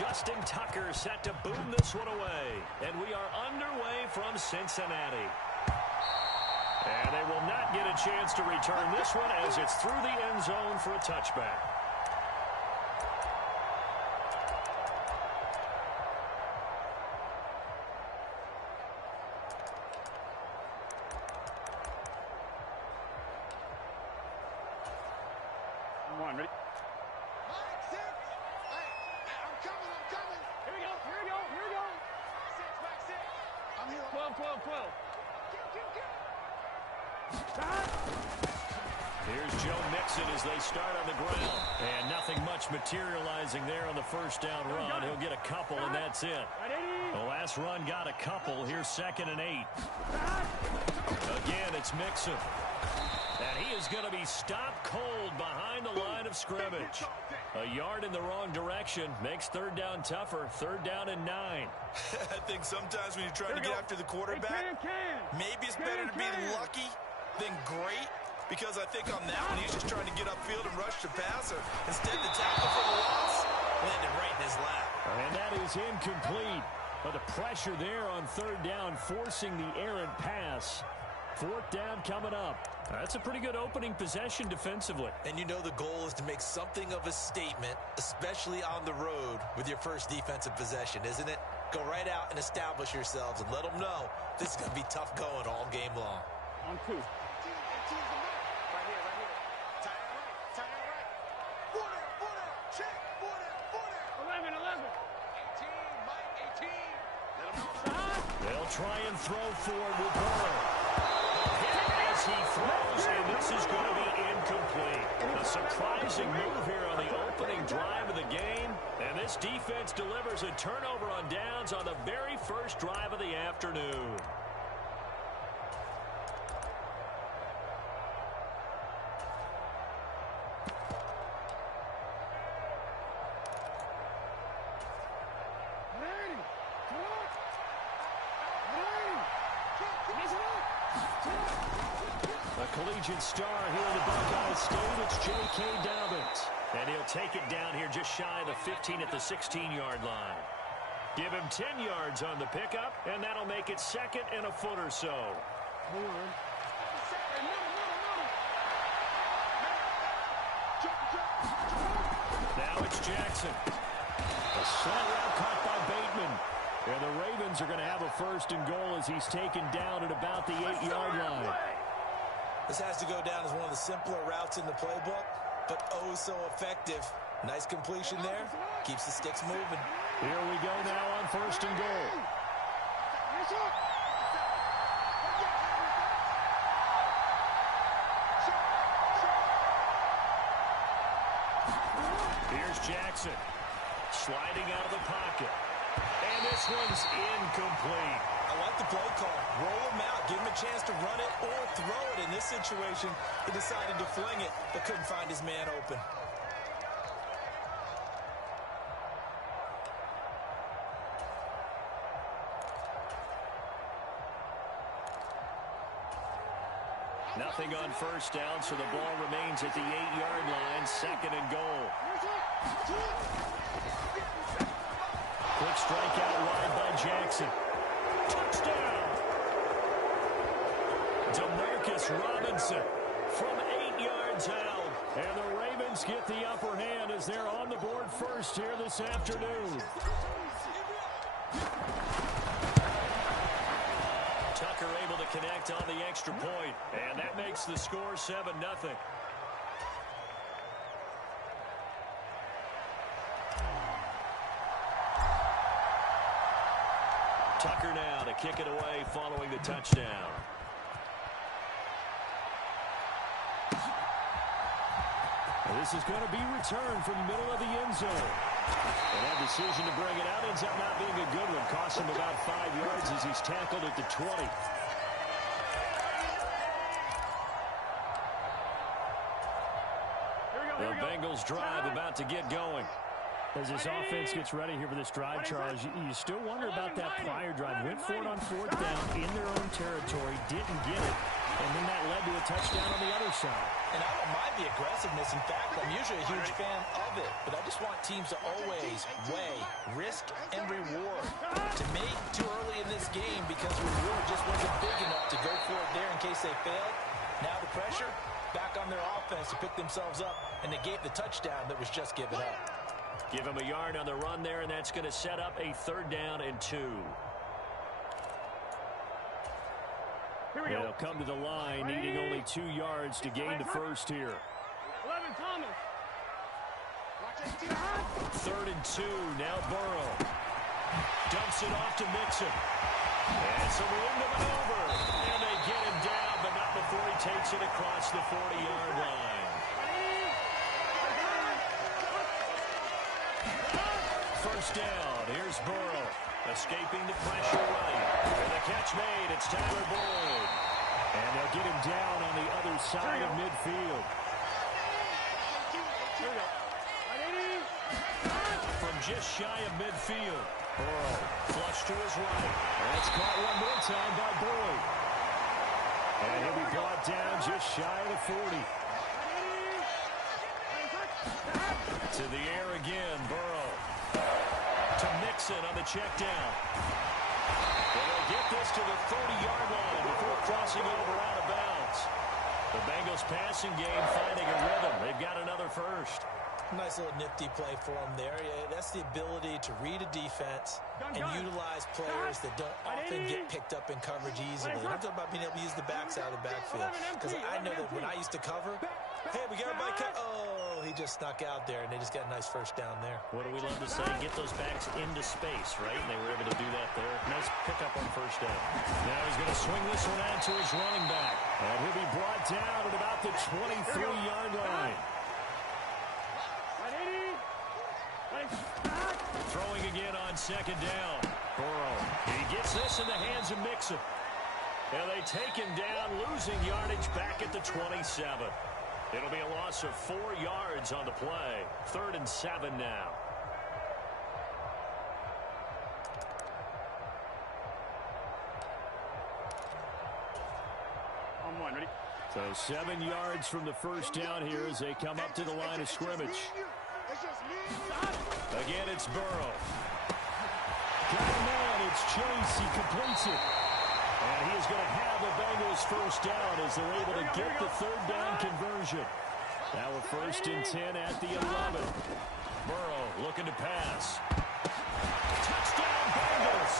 Justin Tucker set to boom this one away. And we are underway from Cincinnati. And they will not get a chance to return this one as it's through the end zone for a touchback. Ready? 5, 6. Hey, I'm coming. Here we go. 6, back 6. I'm here. 12. Here's Joe Mixon as they start on the ground. And nothing much materializing there on the first down run. He'll get a couple, and that's it. The last run got a couple. Here's 2nd and 8. Again, it's Mixon. And he is going to be stopped cold behind the line of scrimmage. A yard in the wrong direction makes 3rd down tougher. 3rd down and 9. I think sometimes when you're trying to get after the quarterback, maybe it's better to be lucky than great. Because I think on that one, he's just trying to get upfield and rush the passer. Instead, the tackle for the loss landed right in his lap. And that is incomplete. But the pressure there on 3rd down, forcing the errant pass. 4th down coming up. That's a pretty good opening possession defensively. And you know the goal is to make something of a statement, especially on the road with your first defensive possession, isn't it? Go right out and establish yourselves and let them know this is going to be tough going all game long. On 2. Right here. Tie it right. 4 down. Check. 4 down. 11. 18, Mike, 18. Let them know. They'll try and throw forward with Burrow. As he throws, and this is going to be incomplete. A surprising move here on the opening drive of the game. And this defense delivers a turnover on downs on the very first drive of the afternoon. Collegiate star here in the Buckeye State, it's J.K. Dobbins. And he'll take it down here just shy of the 15 at the 16-yard line. Give him 10 yards on the pickup, and that'll make it 2nd and a foot or so. Now it's Jackson. A slant route caught by Bateman. And the Ravens are going to have a 1st and goal as he's taken down at about the 8-yard line. This has to go down as one of the simpler routes in the playbook, but oh so effective. Nice completion there. Keeps the sticks moving. Here we go now on 1st and goal. Here's Jackson. Sliding out of the pocket. And this one's incomplete. I like the play call. Roll him out. Give him a chance to run it or throw it. In this situation, he decided to fling it, but couldn't find his man open. Nothing on 1st down, so the ball remains at the 8-yard line. 2nd and goal. Quick strike out wide by Jackson. Touchdown! Demarcus Robinson from 8 yards out. And the Ravens get the upper hand as they're on the board first here this afternoon. Tucker able to connect on the extra point. And that makes the score 7-0. Tucker now to kick it away following the touchdown. This is going to be returned from the middle of the end zone. And that decision to bring it out ends up not being a good one. Costs him about 5 yards as he's tackled at the 20. The Bengals drive about to get going. As this offense gets ready here for this drive, Charles, you still wonder about that prior drive. Went for it on 4th down in their own territory, didn't get it. And then that led to a touchdown on the other side. And I don't mind the aggressiveness. In fact, I'm usually a huge fan of it. But I just want teams to always weigh risk and reward. To me, too early in this game because the reward just wasn't big enough to go for it there in case they failed. Now the pressure back on their offense to pick themselves up and negate the touchdown that was just given up. Give him a yard on the run there, and that's going to set up a 3rd down and 2. They'll come to the line, needing only 2 yards to gain the first here. 11, Thomas. 3rd and 2, now Burrow. Dumps it off to Mixon. And some room to maneuver. And they get him down, but not before he takes it across the 40-yard line. First down, here's Burrow. Escaping the pressure right. And the catch made, it's Tyler Boyd. And they'll get him down on the other side of midfield. From just shy of midfield. Burrow, flush to his right. That's caught one more time by Boyd. And he'll be brought down just shy of the 40. To the air again, Burrow. To Mixon on the check down. And they'll get this to the 30-yard line before crossing over out of bounds. The Bengals passing game finding a rhythm. They've got another first. Nice little nifty play for him there. Yeah, that's the ability to read a defense and utilize players that don't often get picked up in coverage easily. I'm talking about being able to use the backside of the backfield. Because I know that when I used to cover, hey, we got everybody cut. Oh, he just snuck out there, and they just got a nice first down there. What do we love to say? Get those backs into space, right? And they were able to do that there. Nice pickup on first down. Now he's going to swing this one out to his running back. And he'll be brought down at about the 23-yard line. Throwing again on 2nd down. Burrow. He gets this in the hands of Mixon. And they take him down, losing yardage back at the 27. It'll be a loss of 4 yards on the play. 3rd and 7 now. On 1, ready? So 7 yards from the first down here as they come up to the line of scrimmage. Again, it's Burrow. Got him on, it's Chase. He completes it. And he is going to have the Bengals first down as they're able to get the 3rd down conversion. Now a 1st and 10 at the 11. Burrow looking to pass. Touchdown Bengals!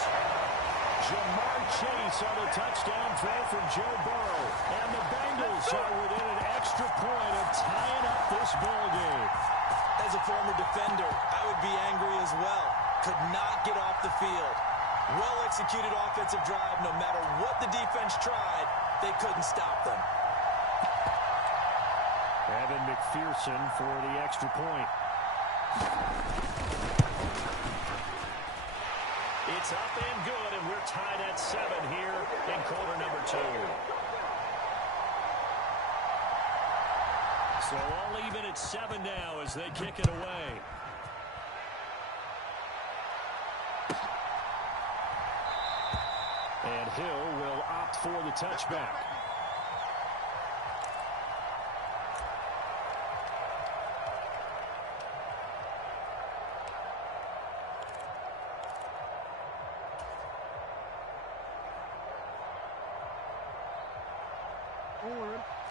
Jamar Chase on a touchdown throw from Joe Burrow. And the Bengals are within an extra point of tying up this ball game. As a former defender, I would be angry as well. Could not get off the field. Well-executed offensive drive. No matter what the defense tried, they couldn't stop them. Evan McPherson for the extra point. It's up and good, and we're tied at 7 here in quarter number 2. So all even at 7 now as they kick it away. And Hill will opt for the touchback.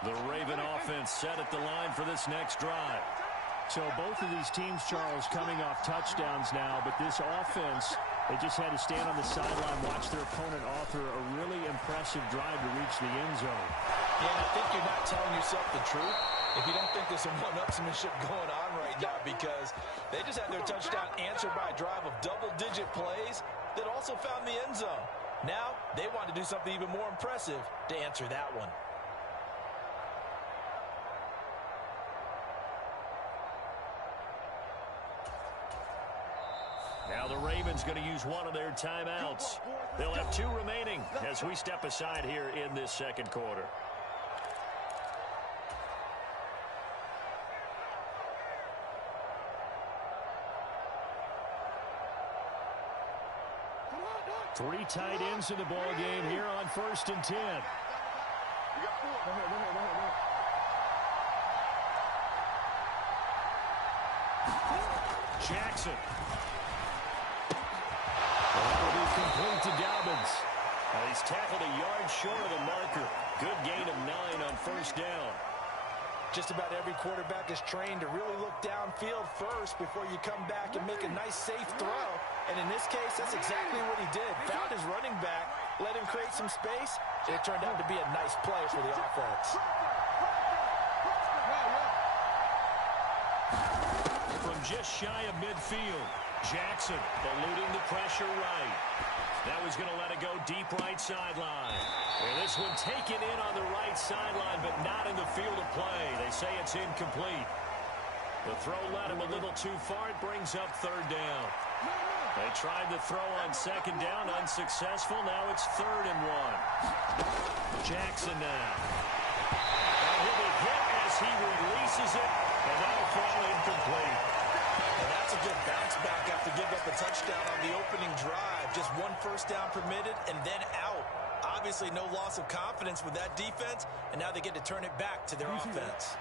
The Raven offense set at the line for this next drive. So both of these teams, Charles, coming off touchdowns now, but this offense, they just had to stand on the sideline, watch their opponent author a really impressive drive to reach the end zone. Yeah, I think you're not telling yourself the truth if you don't think there's some one-upsmanship going on right now, because they just had their touchdown answered by a drive of double-digit plays that also found the end zone. Now they want to do something even more impressive to answer that one. Now the Ravens going to use one of their timeouts. They'll have 2 remaining as we step aside here in this second quarter. Three tight ends in the ball game here on 1st and 10. You got 4. Go ahead. Jackson. That'll be complete to Dobbins. He's tackled a yard short of the marker. Good gain of 9 on first down. Just about every quarterback is trained to really look downfield first before you come back and make a nice, safe throw. And in this case, that's exactly what he did. Found his running back, let him create some space, and it turned out to be a nice play for the offense. From just shy of midfield, Jackson eluding the pressure right. That was going to let it go deep right sideline. And this one taken in on the right sideline, but not in the field of play. They say it's incomplete. The throw led him a little too far. It brings up third down. They tried the throw on second down, unsuccessful. Now it's 3rd and 1. Jackson now. And he'll be hit as he releases it, and that'll fall incomplete. And that's a good bounce back after giving up a touchdown on the opening drive. Just 1 first down permitted and then out. Obviously no loss of confidence with that defense, and now they get to turn it back to their offense.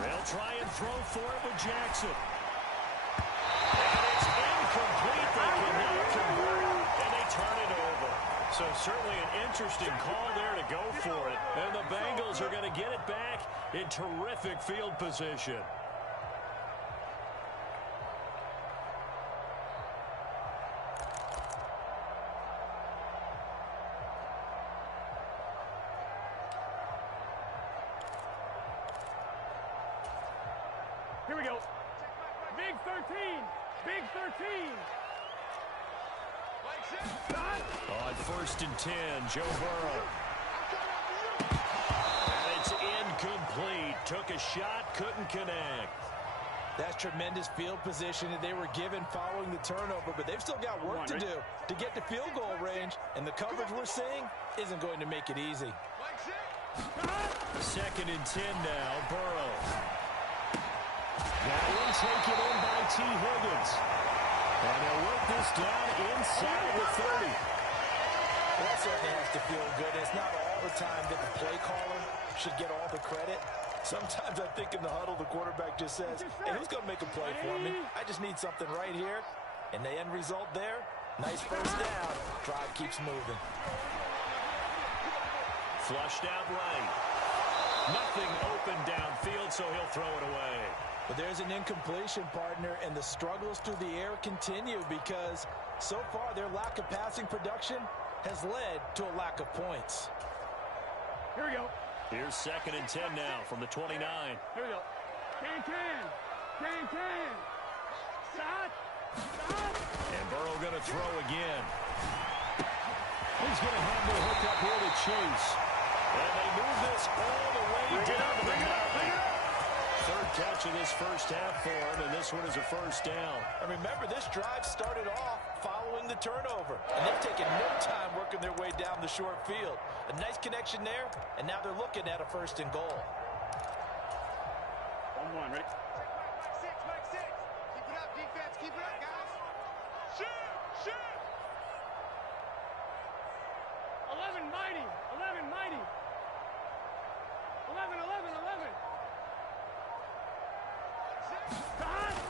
They'll try and throw for it with Jackson. And it's incomplete. They cannot convert it, and they turn it over. So certainly an interesting call there to go for it. And the Bengals are going to get it back in terrific field position. Here we go. Big 13. Big 13. On 1st and 10, Joe Burrow. And it's incomplete. Took a shot, couldn't connect. That's tremendous field position that they were given following the turnover, but they've still got work to do to get to field goal range, and the coverage we're seeing isn't going to make it easy. 2nd and 10 now, Burrow. That one taken in by T. Higgins. And they'll work this down inside the 30. Well, that certainly has to feel good. It's not all the time that the play caller should get all the credit. Sometimes I think in the huddle, the quarterback just says, hey, who's going to make a play for me? I just need something right here. And the end result there, nice first down. Drive keeps moving. Flushed out right. Nothing open downfield, so he'll throw it away. But there's an incompletion, partner, and the struggles through the air continue because so far their lack of passing production has led to a lack of points. Here we go. Here's 2nd and 10 now from the 29. Here we go. Can. Stop. And Burrow going to throw again. He's going to have the hook up here to Chase. And they move this all the way down to the 9. 3rd catch of this first half for him, and this one is a first down. And remember, this drive started off following the turnover, and they've taken no time working their way down the short field. A nice connection there, and now they're looking at a 1st and goal. 1-1, ready? Mike six. Keep it up, defense. Keep it up, guys. Shoot! 11 mighty. 11.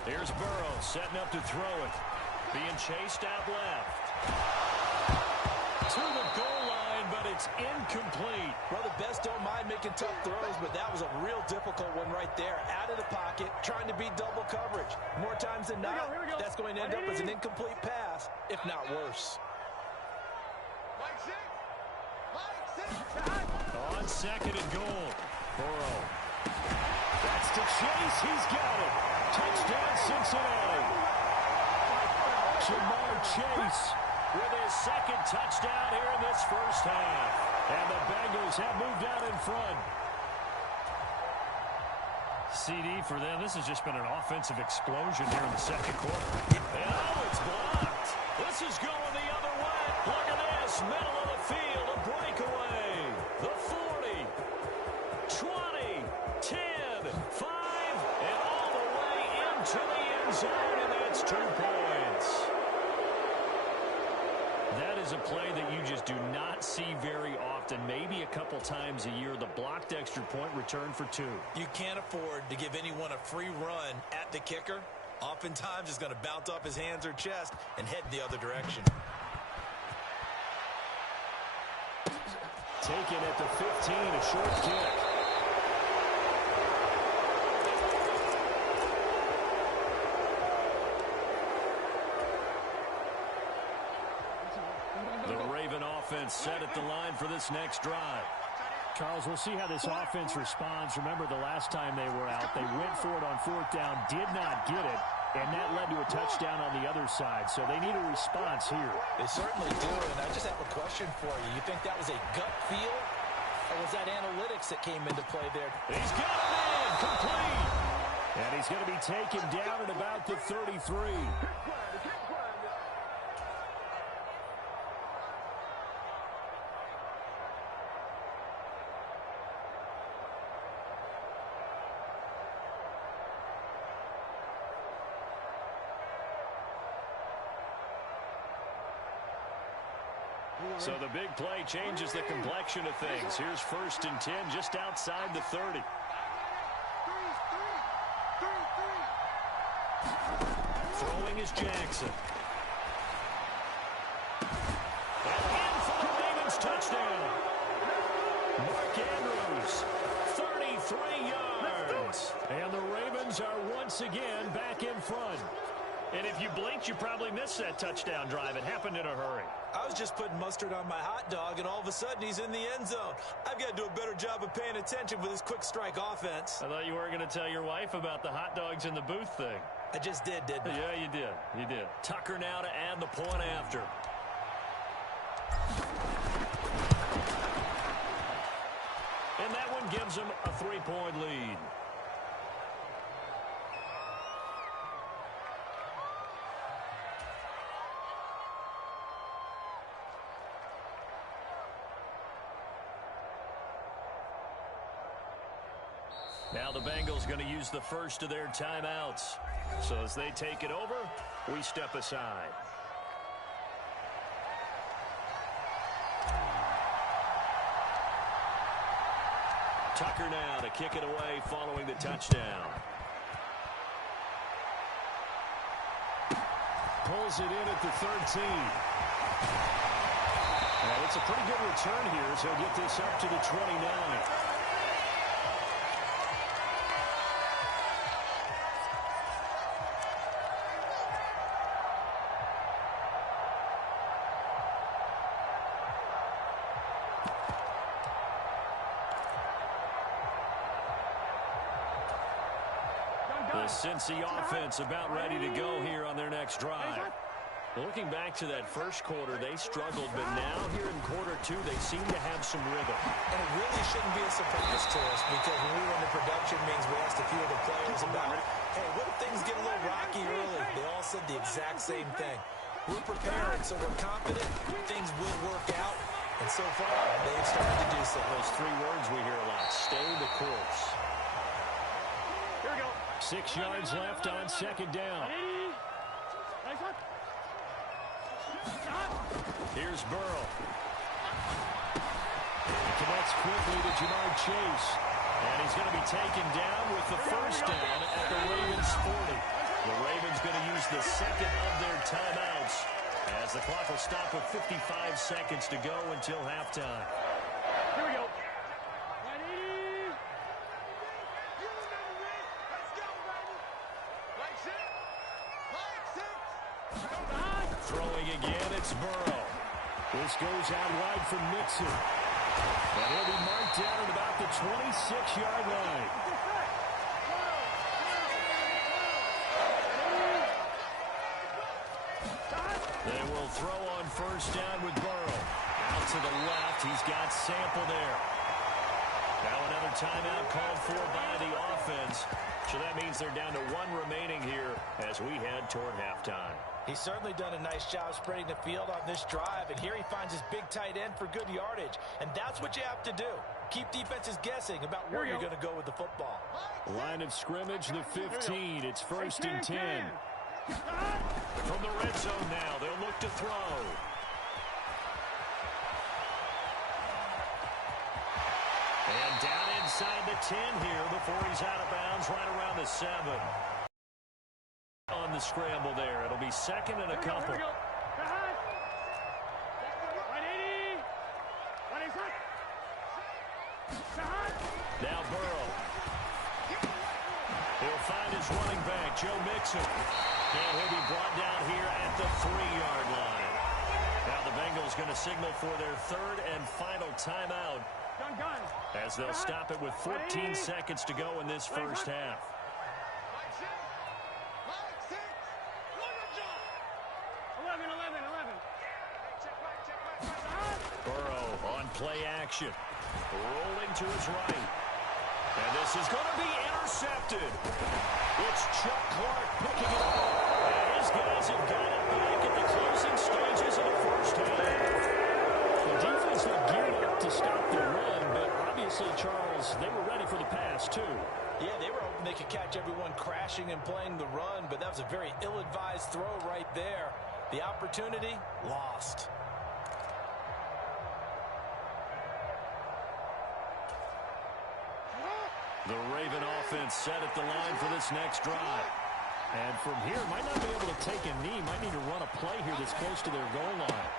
Here's Burrow setting up to throw it. Being chased out left. To the goal line, but it's incomplete. Well, the best don't mind making tough throws, but that was a real difficult one right there. Out of the pocket, trying to beat double coverage. More times than not, here we go. That's going to end up as an incomplete pass, if not worse. Mike six. On 2nd and goal. Burrow. That's to Chase. He's got it. Touchdown, Cincinnati. Ja'Marr Chase with his 2nd touchdown here in this first half. And the Bengals have moved out in front. CD for them. This has just been an offensive explosion here in the 2nd quarter. And it's blocked. This is going the other way. Look at this. Middle of the field. A breakaway. The 40. zone, and that's 2 points. That is a play that you just do not see very often. Maybe a couple times a year, the blocked extra point return for 2. You can't afford to give anyone a free run at the kicker. Oftentimes, it's going to bounce off his hands or chest and head the other direction. Taken at the 15, a short kick. The Raven offense set at the line for this next drive. Charles, we'll see how this offense responds. Remember, the last time they were out, they went for it on 4th down, did not get it, and that led to a touchdown on the other side. So they need a response here. They certainly do, and I just have a question for you. You think that was a gut feel, or was that analytics that came into play there? He's got it in, complete. And he's going to be taken down at about the 33. So the big play changes the complexion of things. Here's 1st and 10 just outside the 30. Throwing is Jackson. And in for the Ravens touchdown. Mark Andrews, 33 yards. And the Ravens are once again back in front. And if you blinked, you probably missed that touchdown drive. It happened in a hurry. I was just putting mustard on my hot dog, and all of a sudden he's in the end zone. I've got to do a better job of paying attention with this quick strike offense. I thought you weren't going to tell your wife about the hot dogs in the booth thing. I just did, didn't I? Yeah, you did. You did. Tucker now to add the point after. And that one gives him a 3-point lead. Now the Bengals going to use the first of their timeouts. So as they take it over, we step aside. Tucker now to kick it away following the touchdown. Pulls it in at the 13. And it's a pretty good return here, so he'll get this up to the 29. The Cincy offense about ready to go here on their next drive. Looking back to that first quarter, they struggled, but now here in quarter 2, they seem to have some rhythm. And it really shouldn't be a surprise to us, because when we went to production means we asked a few of the players about, hey, what if things get a little rocky early? They all said the exact same thing. We're prepared, so we're confident things will work out. And so far, they've started to do so. Those 3 words we hear a lot: stay the course. Here we go. 6 yards left on 2nd down. Here's Burrow. He connects quickly to Jamar Chase. And he's going to be taken down with the first down at the Ravens 40. The Ravens going to use the second of their timeouts, as the clock will stop with 55 seconds to go until halftime. Here we go. Throwing again, it's Burrow. This goes out wide for Mixon. And he'll be marked down at about the 26-yard line. They will throw on first down with Burrow. Out to the left, he's got Sample there. Now another timeout called for by the offense. So that means they're down to 1 remaining here as we head toward halftime. He's certainly done a nice job spreading the field on this drive, and here he finds his big tight end for good yardage, and that's what you have to do. keep defenses guessing about where you're going to go with the football. Line of scrimmage, the 15. It's 1st and 10. From the red zone now, they'll look to throw. And down inside the 10 here before he's out of bounds, right around the 7. On the scramble there. It'll be 2nd and a couple. Now Burrow. He'll find his running back, Joe Mixon. And he'll be brought down here at the 3-yard line. Now the Bengals going to signal for their 3rd and final timeout as they'll stop it with 14 seconds to go in this first half. Burrow on play action. Rolling to his right. And this is going to be intercepted. It's Chuck Clark picking it up. And his guys have got it back in the closing stages of the first half. The defense looked geared up to stop the run, but obviously, Charles, they were ready for the pass, too. Yeah, they were hoping they could catch everyone crashing and playing the run, but that was a very ill-advised throw right there. The opportunity, lost. The Raven offense set at the line for this next drive. And from here, might not be able to take a knee. Might need to run a play here that's close to their goal line.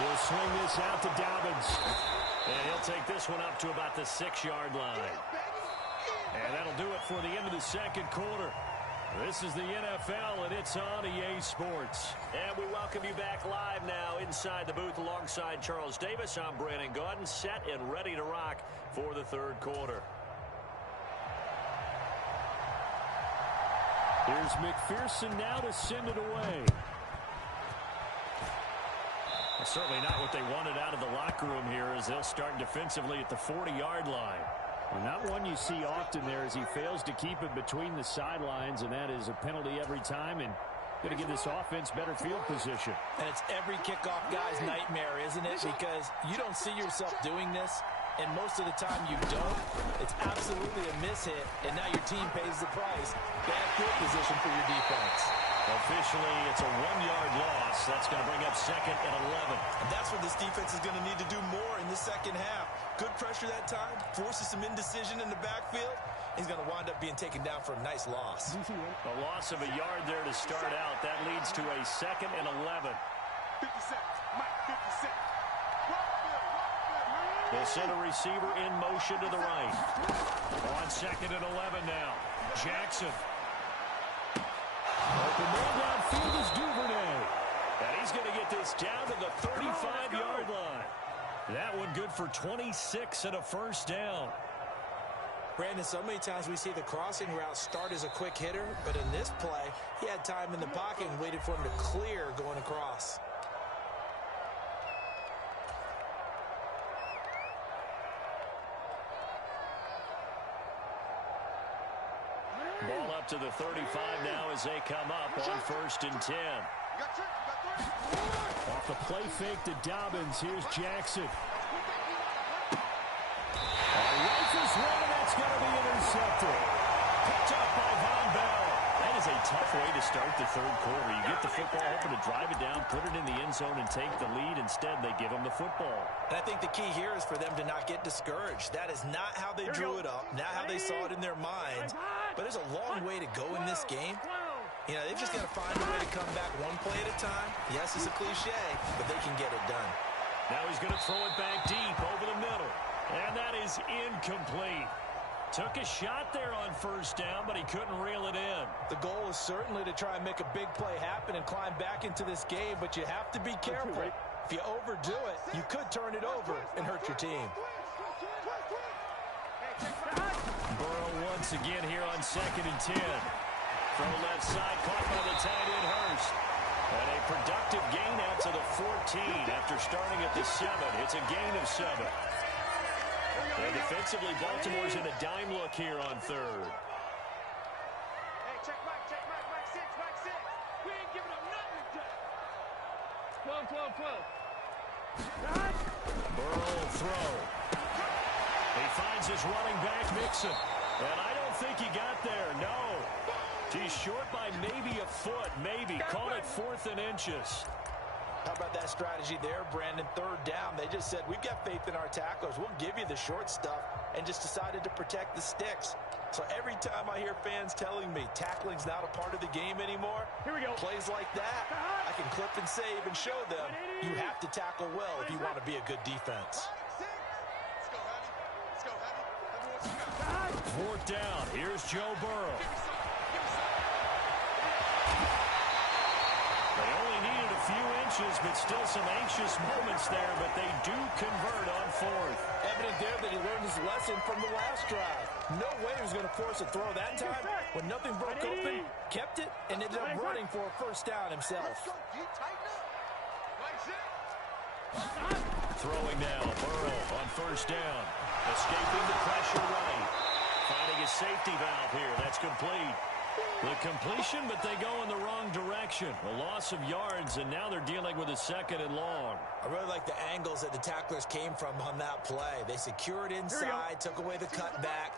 He'll swing this out to Dobbins. And he'll take this one up to about the 6-yard line. And that'll do it for the end of the second quarter. This is the NFL, and it's on EA Sports. And we welcome you back live now inside the booth alongside Charles Davis. I'm Brandon Gaudin, set and ready to rock for the third quarter. Here's McPherson now to send it away. Well, certainly not what they wanted out of the locker room here as they'll start defensively at the 40-yard line. Well, not one you see often there as he fails to keep it between the sidelines, and that is a penalty every time, and going to give this offense better field position. And it's every kickoff guy's nightmare, isn't it? Because you don't see yourself doing this, and most of the time you don't. It's absolutely a mishit, and now your team pays the price. Bad field position for your defense. Officially, it's a 1-yard loss. That's going to bring up 2nd and 11. And that's what this defense is going to need to do more in the second half. Good pressure that time, forces some indecision in the backfield. He's going to wind up being taken down for a nice loss. A loss of a yard there to start out. That leads to a 2nd and 11. 50 seconds. Mike, 50 seconds. They'll send a receiver in motion to the right. On 2nd and 11 now. Jackson. Open man downfield is Duvernay. And he's going to get this down to the 35-yard line. That one good for 26 and a first down. Brandon, so many times we see the crossing route start as a quick hitter, but in this play, he had time in the pocket and waited for him to clear going across. Ball up to the 35 now as they come up on 1st and 10. Off the play fake to Dobbins. Here's Jackson. Rifles one, and that's going to be intercepted. Picked up by Von Bell. That is a tough way to start the third quarter. You get the football, hoping to drive it down, put it in the end zone, and take the lead. Instead, they give them the football. And I think the key here is for them to not get discouraged. That is not how they drew it up, not how they saw it in their minds. But there's a long way to go in this game. You know, they've just got to find a way to come back one play at a time. Yes, it's a cliche, but they can get it done. Now he's going to throw it back deep over the middle. And that is incomplete. Took a shot there on first down, but he couldn't reel it in. The goal is certainly to try and make a big play happen and climb back into this game, but you have to be careful. If you overdo it, you could turn it over and hurt your team. Burrow once again here on 2nd and 10. From the left side, caught by the tight end Hurst. And a productive gain out to the 14 after starting at the 7. It's a gain of 7. And defensively, Baltimore's in a dime look here on 3rd. Hey, check Mike, 6, Mike 6. We ain't giving up nothing today. 12. Burrow throw. He finds his running back, Mixon. And I don't think he got there, no. He's short by maybe a foot, maybe. Call it 4th and inches. How about that strategy there, Brandon? 3rd down. They just said, we've got faith in our tacklers. We'll give you the short stuff, and just decided to protect the sticks. So every time I hear fans telling me tackling's not a part of the game anymore, here we go. Plays like that, I can clip and save and show them you have to tackle well if you want to be a good defense. Let's go, Heavy. 4th down. Here's Joe Burrow. They only needed a few inches, but still some anxious moments there, but they do convert on 4th. Evident there that he learned his lesson from the last drive. No way he was going to force a throw that time. When nothing broke open, kept it, and ended up running for a 1st down himself. Let's go, D. Tighten up. Throwing now, Burrow on 1st down. Escaping the pressure right. Finding his safety valve here. That's complete. The completion, but they go in the wrong direction. A loss of yards, and now they're dealing with a 2nd and long. I really like the angles that the tacklers came from on that play. They secured inside, took away the cutback.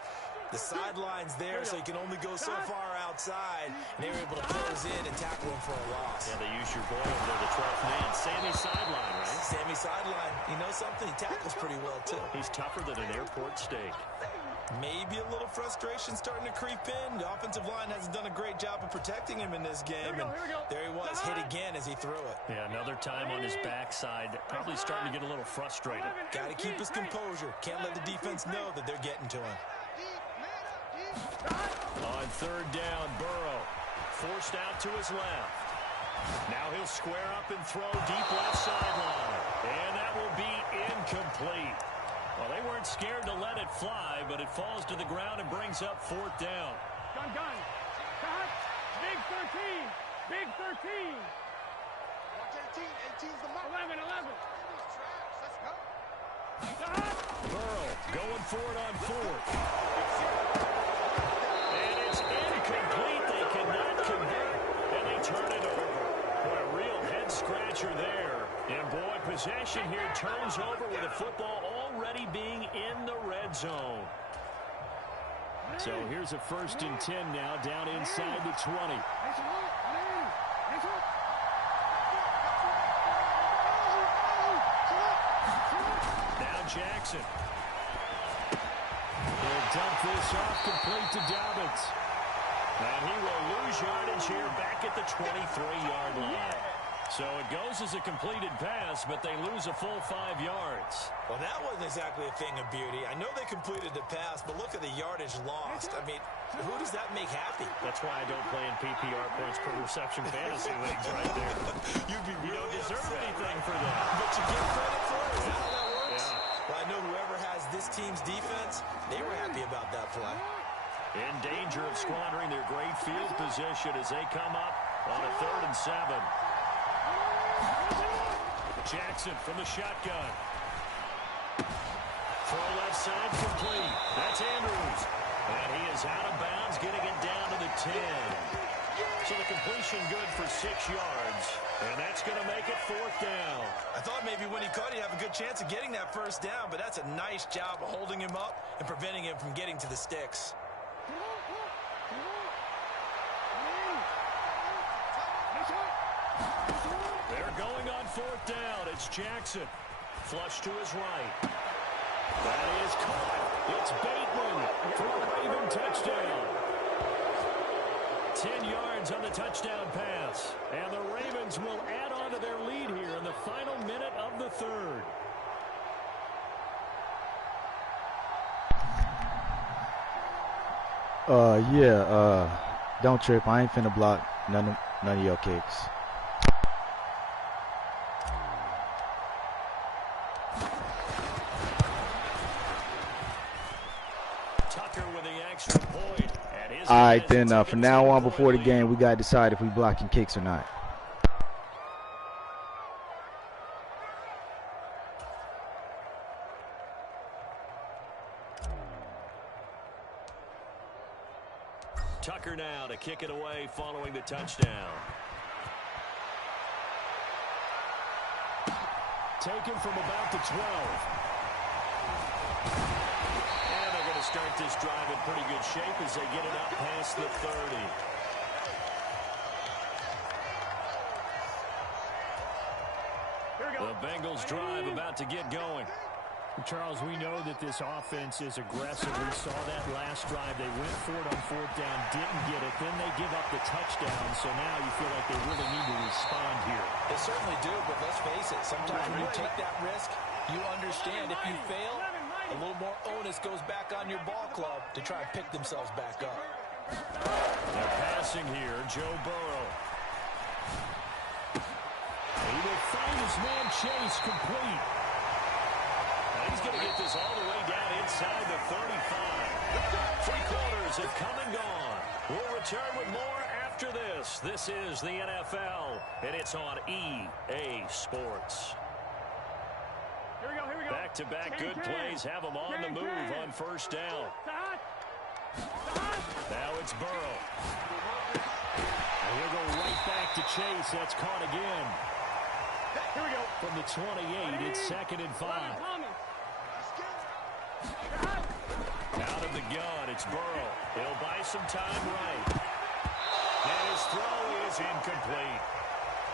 The sideline's there, so you can only go so far outside. And they were able to close in and tackle him for a loss. Yeah, they use your boy over there, the 12th man. Sammy Sideline, right? Sammy Sideline. You know something? He tackles pretty well, too. He's tougher than an airport steak. Maybe a little frustration starting to creep in. The offensive line hasn't done a great job of protecting him in this game. And there he was, hit again as he threw it. Yeah, another time on his backside. Probably starting to get a little frustrated. Got to keep his composure. Can't let the defense know that they're getting to him. On 3rd down, Burrow forced out to his left. Now he'll square up and throw deep left sideline. And that will be incomplete. Well, they weren't scared to let it fly, but it falls to the ground and brings up 4th down. Gun. Cut. Big 13. Big 13. Watch 18. 18's the mark. 11. Let's go. Burrow going for it on 4th. And it's incomplete. They cannot convert. And they turn it over. What a real head-scratcher there. And, boy, possession here turns over with the football already being in the red zone. So here's a 1st and 10 now down inside the 20. Now Jackson. He'll dump this off complete to Dobbins. And he will lose yardage here back at the 23-yard line. So it goes as a completed pass, but they lose a full 5 yards. Well, that wasn't exactly a thing of beauty. I know they completed the pass, but look at the yardage lost. I mean, who does that make happy? That's why I don't play in PPR points per reception fantasy leagues right there. You don't deserve anything for that. But you get credit for it. Is that how that works? Yeah. Well, I know whoever has this team's defense, they were happy about that play. In danger of squandering their great field position as they come up on a 3rd and 7. Jackson from the shotgun. Throw left side complete. That's Andrews. And he is out of bounds, getting it down to the 10. So the completion good for 6 yards. And that's going to make it 4th down. I thought maybe when he caught it, he'd have a good chance of getting that 1st down, but that's a nice job of holding him up and preventing him from getting to the sticks. They're going on 4th down. It's Jackson. Flush to his right. That is caught. It's Bateman for a Raven touchdown. 10 yards on the touchdown pass. And the Ravens will add on to their lead here in the final minute of the 3rd. Don't trip. I ain't finna block none of your kicks. All right, then from now on before the game, we got to decide if we blocking kicks or not. Tucker now to kick it away following the touchdown. Taken from about the 12. get this drive in pretty good shape as they get it up past the 30. The Bengals drive about to get going. Charles, we know that this offense is aggressive. We saw that last drive. They went for it on 4th down, didn't get it. Then they give up the touchdown. So now you feel like they really need to respond here. They certainly do, but let's face it. Sometimes when you take that risk, you understand if you fail, a little more onus goes back on your ball club to try and pick themselves back up. They're passing here. Joe Burrow. He will find his man Chase complete. He's going to get this all the way down inside the 35. 3 quarters have come and gone. We'll return with more after this. This is the NFL, and it's on EA Sports. Here we go. Back-to-back good plays have them on the move on 1st down. Now it's Burrow. And he'll go right back to Chase. That's caught again. Here we go. From the 28, it's 2nd and 5. Out of the gun, it's Burrow. He'll buy some time right. And his throw is incomplete.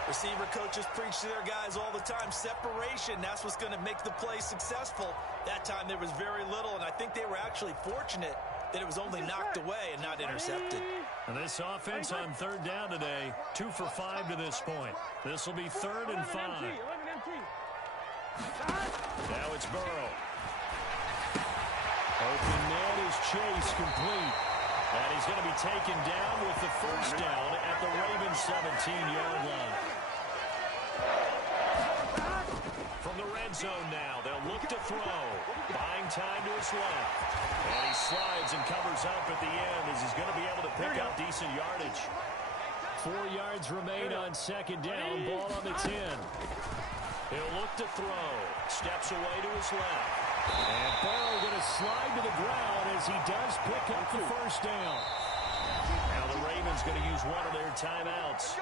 Receiver coaches preach to their guys all the time. Separation, that's what's going to make the play successful. That time there was very little, and I think they were actually fortunate that it was only knocked away and not intercepted. And this offense on 3rd down today, 2 for 5 to this point. This will be 3rd and 5. Now it's Burrow. Open man is Chase, complete. And he's going to be taken down with the 1st down at the Ravens 17-yard line. From the red zone now, they'll look to throw. Buying time to his left. And he slides and covers up at the end as he's going to be able to pick up decent yardage. 4 yards remain on 2nd down. Ball on the 10. He'll look to throw. Steps away to his left. And Burrow going to slide to the ground as he does pick up the 1st down. Now the Ravens going to use one of their timeouts.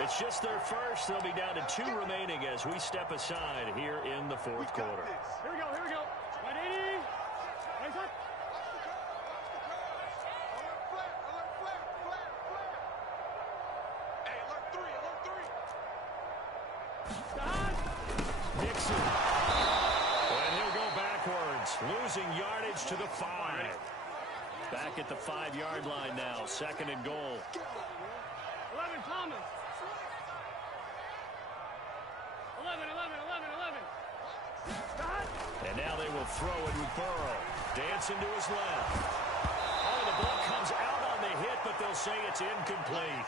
It's just their first. They'll be down to 2 remaining as we step aside here in the 4th quarter. Here we go. 180. Nice up. Hey, alert 3. Dixon. And he'll go backwards, losing yardage to the 5. Back at the 5-yard line now, 2nd and goal. 11, Thomas. 11. And now they will throw it with Burrow. Dancing to his left. Oh, the ball comes out on the hit, but they'll say it's incomplete.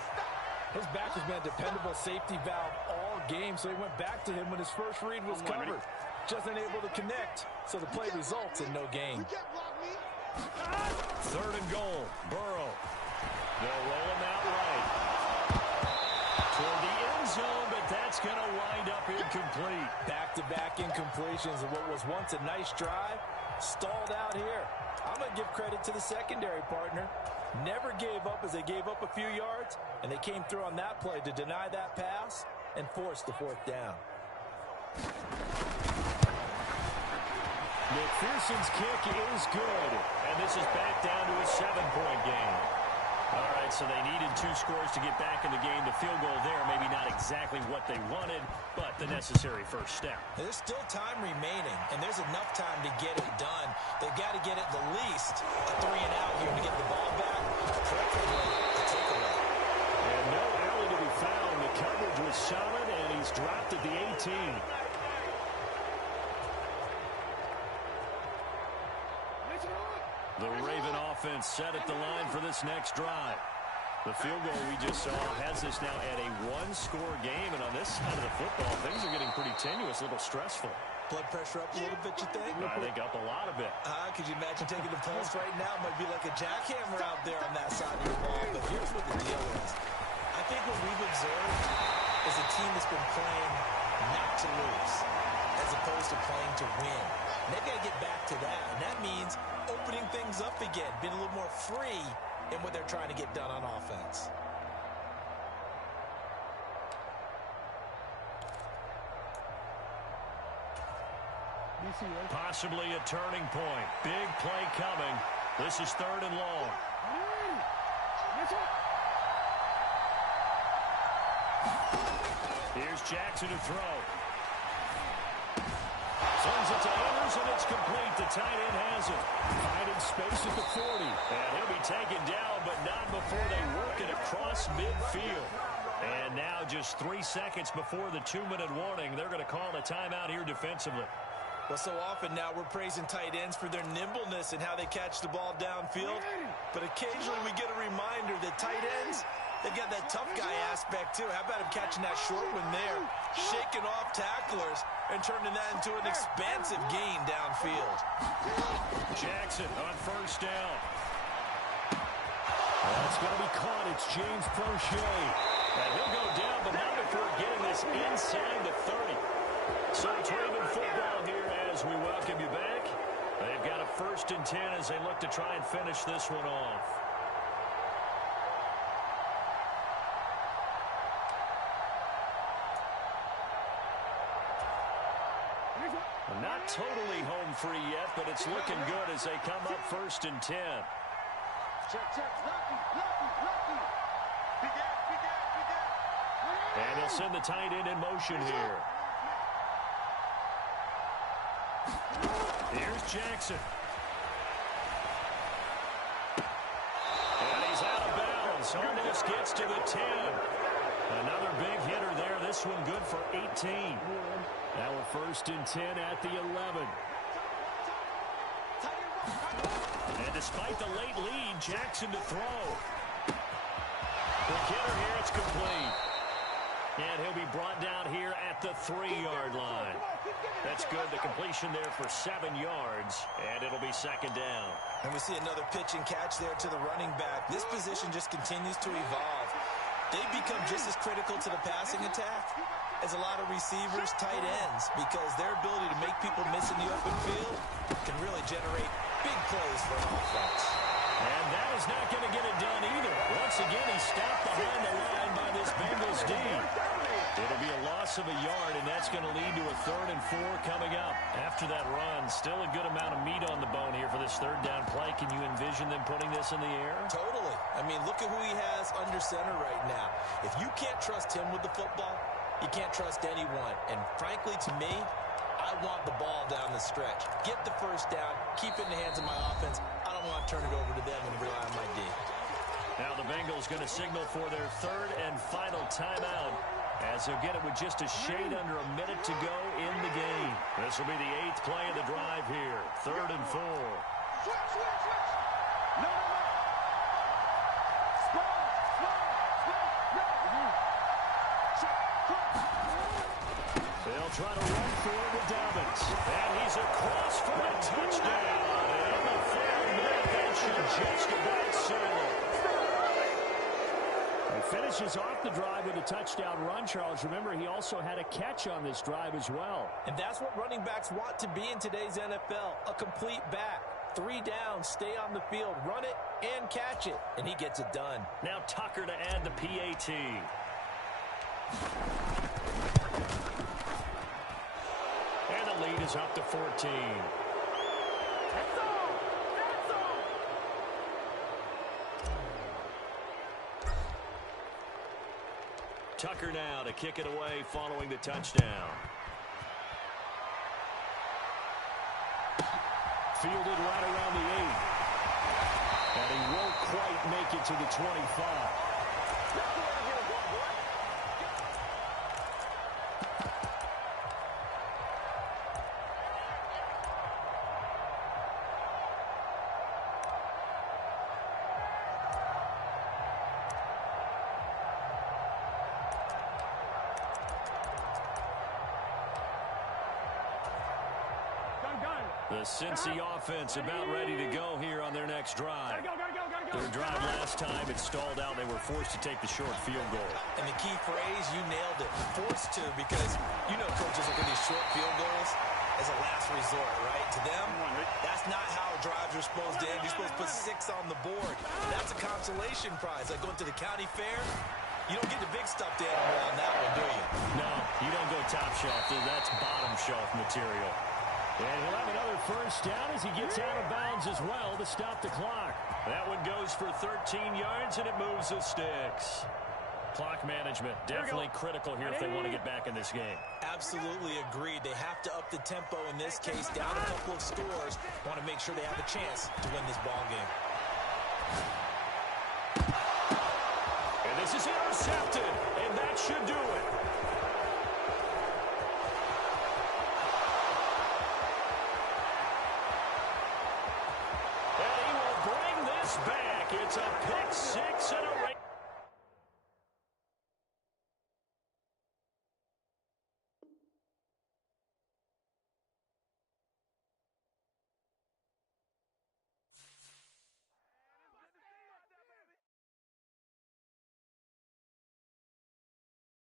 His back has been a dependable safety valve all game, so he went back to him when his first read was covered. Just unable to connect, so the play results in no gain. 3rd and goal, Burrow. They'll roll him out right. Toward the end zone, but that's going to wind up incomplete. Back-to-back incompletions of what was once a nice drive, stalled out here. I'm going to give credit to the secondary partner. Never gave up as they gave up a few yards, and they came through on that play to deny that pass and force the 4th down. McPherson's kick is good, and this is back down to a 7-point game. All right, so they needed 2 scores to get back in the game. The field goal there, maybe not exactly what they wanted, but the necessary first step. There's still time remaining, and there's enough time to get it done. They've got to get at the least a 3 and out here to get the ball back, preferably a takeaway. And no alley to be found. The coverage was solid, and he's dropped at the 18. The Raven offense set at the line for this next drive. The field goal we just saw has this now at a 1-score game, and on this side of the football, things are getting pretty tenuous, a little stressful. Blood pressure up a little bit, you think? I think up a lot of it. Could you imagine taking the pulse right now? It might be like a jackhammer out there on that side of your ball. But here's what the deal is. I think what we've observed is a team that's been playing not to lose as opposed to playing to win. And they've got to get back to that. And that means opening things up again, being a little more free in what they're trying to get done on offense. Possibly a turning point. Big play coming. This is 3rd and long. Here's Jackson to throw. Sends it to Anders, and it's complete. The tight end has it. Finding space at the 40. And he'll be taken down, but not before they work it across midfield. And now just 3 seconds before the 2-minute warning, they're going to call a timeout here defensively. Well, so often now we're praising tight ends for their nimbleness and how they catch the ball downfield. But occasionally we get a reminder that tight ends, they've got that tough guy aspect too. How about him catching that short one there, shaking off tacklers, and turning that into an expansive gain downfield. Jackson on 1st down. That's going to be caught. It's James Prochet. And he'll go down, but not before getting this inside the 30. So it's Raven football here as we welcome you back. They've got a 1st and 10 as they look to try and finish this one off. Not totally home free yet, but it's looking good as they come up 1st and 10. And he'll send the tight end in motion here. Here's Jackson. And he's out of bounds. Almost gets to the 10. Another big hitter there. This one good for 18. Now we're 1st and 10 at the 11. And despite the late lead, Jackson to throw. Quick hitter here, it's complete. And he'll be brought down here at the 3-yard line. That's good. The completion there for 7 yards, and it'll be 2nd down. And we see another pitch and catch there to the running back. This position just continues to evolve. They become just as critical to the passing attack as a lot of receivers, tight ends, because their ability to make people miss in the open field can really generate big plays for an offense. And that is not going to get it done either. Once again, he's stopped behind the line by this Bengals D. It'll be a loss of a yard, and that's going to lead to a 3rd and 4 coming up. After that run, still a good amount of meat on the bone here for this 3rd down play. Can you envision them putting this in the air? Totally. I mean, look at who he has under center right now. If you can't trust him with the football, you can't trust anyone. And frankly, to me, I want the ball down the stretch. Get the 1st down, keep it in the hands of my offense. I don't want to turn it over to them and rely on my D. Now the Bengals going to signal for their 3rd and final timeout, as they'll get it with just a shade under a minute to go in the game. This will be the 8th play of the drive here. 3rd and 4. They'll try to run for it with Dobbins. And he's across for a touchdown. And the 3rd minute, that should just about seal it. He finishes off the drive with a touchdown run, Charles. Remember, he also had a catch on this drive as well. And that's what running backs want to be in today's NFL, a complete back. 3 down, stay on the field, run it, and catch it. And he gets it done. Now Tucker to add the PAT. And the lead is up to 14. Tucker now to kick it away following the touchdown. Fielded right around the 8. And he won't quite make it to the 25. The Cincy offense about ready to go here on their next drive. Their drive last time, it stalled out. They were forced to take the short field goal. And the key phrase, you nailed it. Forced to, because you know coaches look at these short field goals as a last resort, right? To them, that's not how drives are supposed to end. You're supposed to put 6 on the board. That's a consolation prize. Like going to the county fair, you don't get the big stuffed animal on that one, do you? No, you don't go top shelf. That's bottom shelf material. And he'll have another first down as he gets out of bounds as well to stop the clock. That one goes for 13 yards, and it moves the sticks. Clock management definitely critical here if they want to get back in this game. Absolutely agreed. They have to up the tempo in this case, down a couple of scores. Want to make sure they have a chance to win this ball game. And this is intercepted, and that should do it. And he will bring this back. It's a pick six and a